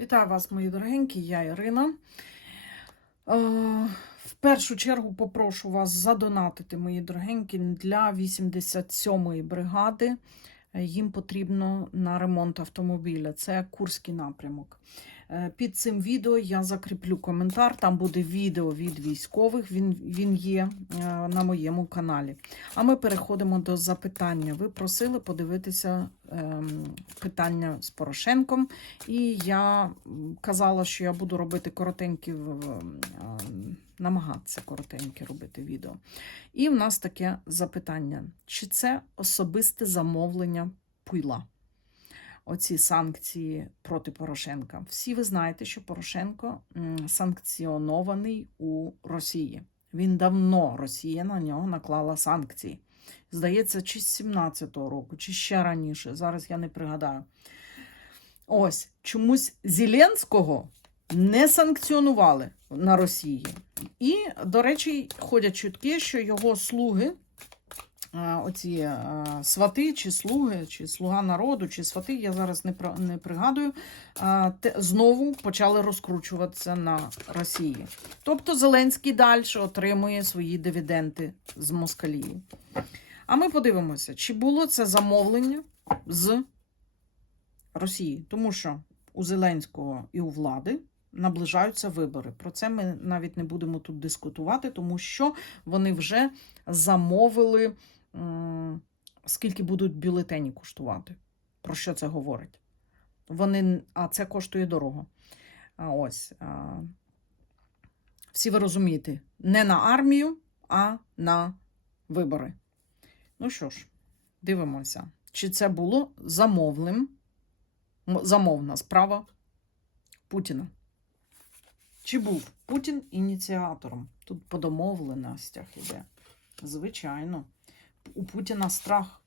Вітаю вас, мої дорогенькі, я Ірина. Е, В першу чергу попрошу вас задонатити, мої дорогенькі, для 87-ї бригади. Е, Їм потрібно на ремонт автомобіля. Це Курський напрямок. Е, Під цим відео я закріплю коментар. Там буде відео від військових. Він, він є е, на моєму каналі. А ми переходимо до запитання. Ви просили подивитися ем, питання з Порошенком. І я казала, що я буду робити коротенькі, в- намагатися коротенькі робити відео. І в нас таке запитання: чи це особисте замовлення пила? Оці санкції проти Порошенка. Всі ви знаєте, що Порошенко санкціонований у Росії. Він давно Росія на нього наклала санкції. Здається, чи з 17-го року, чи ще раніше. Зараз я не пригадаю. Ось чомусь Зеленського не санкціонували на Росії. І, до речі, ходять чутки, що його слуги, оці свати, чи слуги, чи слуга народу, чи свати, я зараз не, не пригадую, знову почали розкручуватися на Росії. Тобто Зеленський далі отримує свої дивіденди з Москалії. А ми подивимося, чи було це замовлення з Росії, тому що у Зеленського і у влади наближаються вибори. Про це ми навіть не будемо тут дискутувати, тому що вони вже замовили, скільки будуть бюлетені коштувати. Про що це говорить? Вони, а це коштує дорого. А ось. А, всі ви розумієте, не на армію, а на вибори. Ну що ж, дивимося, чи це було замовлим, замовна справа Путіна. Чи був Путін ініціатором? Тут по домовленостях іде. Звичайно. У Путіна страх.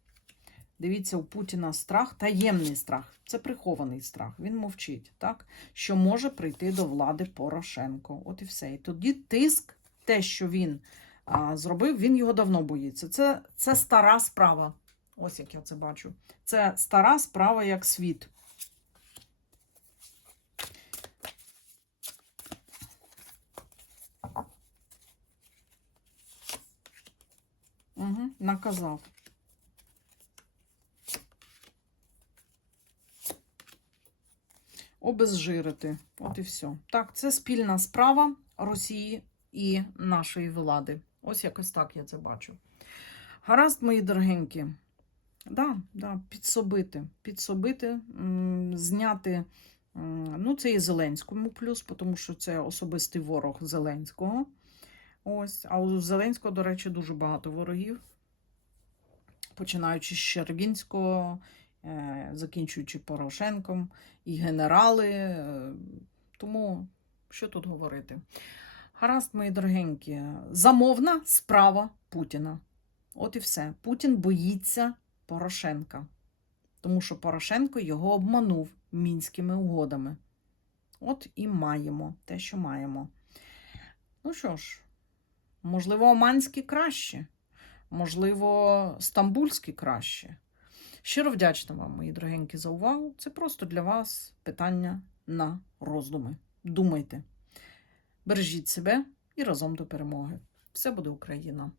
Дивіться, у Путіна страх, таємний страх. Це прихований страх. Він мовчить, так? Що може прийти до влади Порошенко. От і все. І тоді тиск, те, що він а, зробив, він його давно боїться. Це, це стара справа. Ось як я це бачу. Це стара справа як світ. Наказав. Обезжирити. От і все. Так, це спільна справа Росії і нашої влади. Ось якось так я це бачу. Гаразд, мої дорогенькі. Да, да, підсобити. Підсобити, зняти. Ну, це і Зеленському плюс, тому що це особистий ворог Зеленського. Ось. А у Зеленського, до речі, дуже багато ворогів. Починаючи з Щербінського, е, закінчуючи Порошенком, і генерали. е, Тому що тут говорити? Гаразд, мої дорогенькі, замовна справа Путіна. От і все. Путін боїться Порошенка, тому що Порошенко його обманув мінськими угодами. От і маємо те, що маємо. Ну що ж, можливо, Оманські краще, можливо, стамбульський краще. Щиро вдячна вам, мої дорогенькі, за увагу. Це просто для вас питання на роздуми. Думайте, бережіть себе і разом до перемоги. Все буде Україна!